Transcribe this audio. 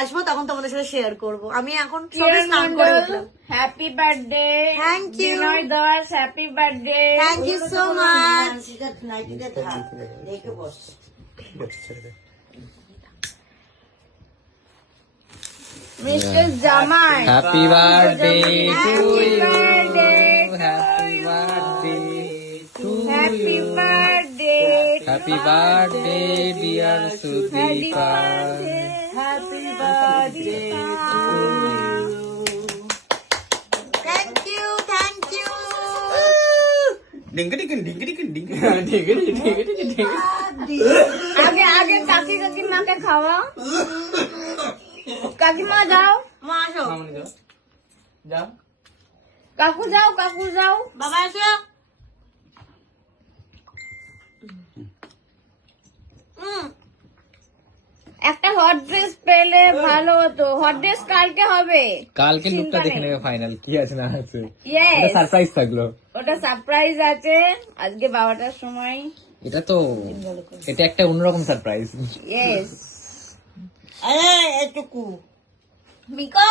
আসবো তখন তোমাদের সাথে শেয়ার করবো। আমি এখন সবে স্নান করে উঠলাম। Happy birthday. Thank you, Binoy Das happy birthday. Thank you so much. Mister জামাই happy birthday to you, Happy happy birthday to happy you, birthday happy birthday dear Sudipa, happy birthday thank you, thank you. আগে আগে কাকিমাকে খাওয়া। কাকিমা যাও, মা আসো, যাও কাকু যাও। বাবা আসো। একটা হট ড্রেস পেলে ভালো হতো। হট ড্রেস কালকে হবে। কালকে লুকটা চিন্তা দেখে নেই। নেবে ফাইনাল কি আছে না আছে, Yes, সারপ্রাইজ থাকলো। ওটা সারপ্রাইজ আছে আজকে 12টার সময়। এটা তো এটা একটা অন্যরকম সারপ্রাইজ। ইয়েস। আরে এটুকু মিকো